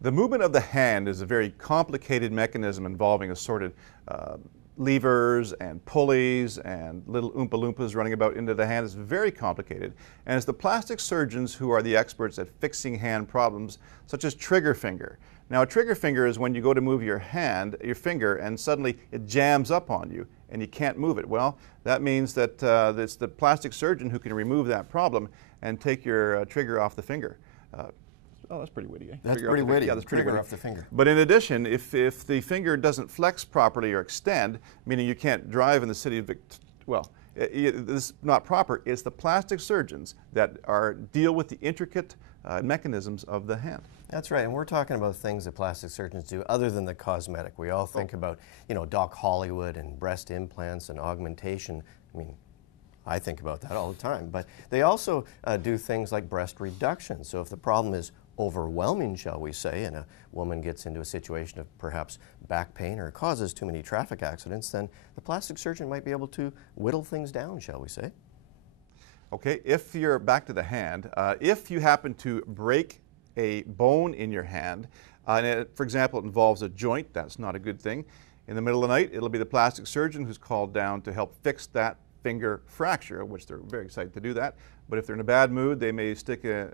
The movement of the hand is a very complicated mechanism involving assorted levers and pulleys and little Oompa Loompas running about into the hand. It's very complicated. And it's the plastic surgeons who are the experts at fixing hand problems, such as trigger finger. Now, a trigger finger is when you go to move your hand, your finger, and suddenly it jams up on you and you can't move it. Well, that means that it's the plastic surgeon who can remove that problem and take your trigger off the finger. Oh, that's pretty witty, eh? That's pretty witty. Yeah, that's pretty witty. Off the finger. But in addition, if the finger doesn't flex properly or extend, meaning you can't drive in the city of this is not proper, it's the plastic surgeons that deal with the intricate mechanisms of the hand. That's right, and we're talking about things that plastic surgeons do other than the cosmetic. We all think about, you know, Doc Hollywood and breast implants and augmentation. I mean, I think about that all the time. But they also do things like breast reduction. So if the problem is overwhelming, shall we say, and a woman gets into a situation of perhaps back pain or causes too many traffic accidents, then the plastic surgeon might be able to whittle things down, shall we say. Okay, if you're back to the hand, if you happen to break a bone in your hand, and it, for example, it involves a joint, that's not a good thing. In the middle of the night, it'll be the plastic surgeon who's called down to help fix that finger fracture, which they're very excited to do that. But if they're in a bad mood, they may stick a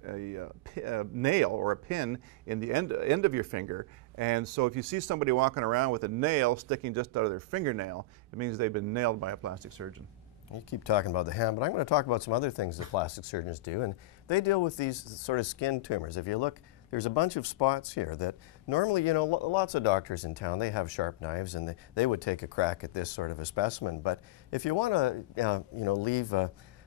nail or a pin in the end of your finger. And so if you see somebody walking around with a nail sticking just out of their fingernail, it means they've been nailed by a plastic surgeon. You keep talking about the hand, but I'm going to talk about some other things that plastic surgeons do, and they deal with these sort of skin tumors. If you look, there's a bunch of spots here that normally, you know, lots of doctors in town, they have sharp knives and they would take a crack at this sort of a specimen. But if you want to, you know, leave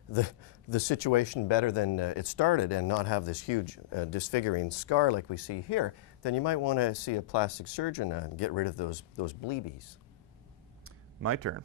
the situation better than it started and not have this huge disfiguring scar like we see here, then you might want to see a plastic surgeon and get rid of those bleebies. My turn.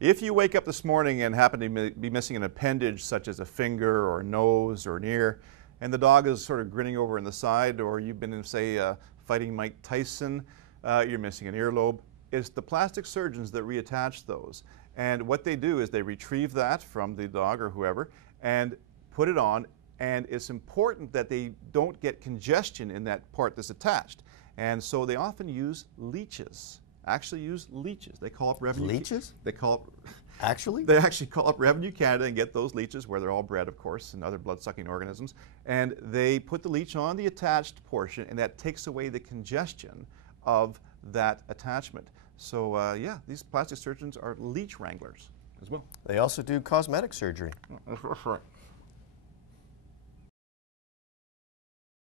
If you wake up this morning and happen to be missing an appendage such as a finger or a nose or an ear, and the dog is sort of grinning over in the side, or you've been in, say, fighting Mike Tyson, you're missing an earlobe, it's the plastic surgeons that reattach those. And what they do is they retrieve that from the dog or whoever and put it on, and it's important that they don't get congestion in that part that's attached. And so they often use leeches. Actually use leeches. They call up Revenue. Leeches? They call up. Actually? They actually call up Revenue Canada and get those leeches, where they're all bred, of course, and other blood-sucking organisms. And they put the leech on the attached portion, and that takes away the congestion of that attachment. So yeah, these plastic surgeons are leech wranglers as well. They also do cosmetic surgery. That's right.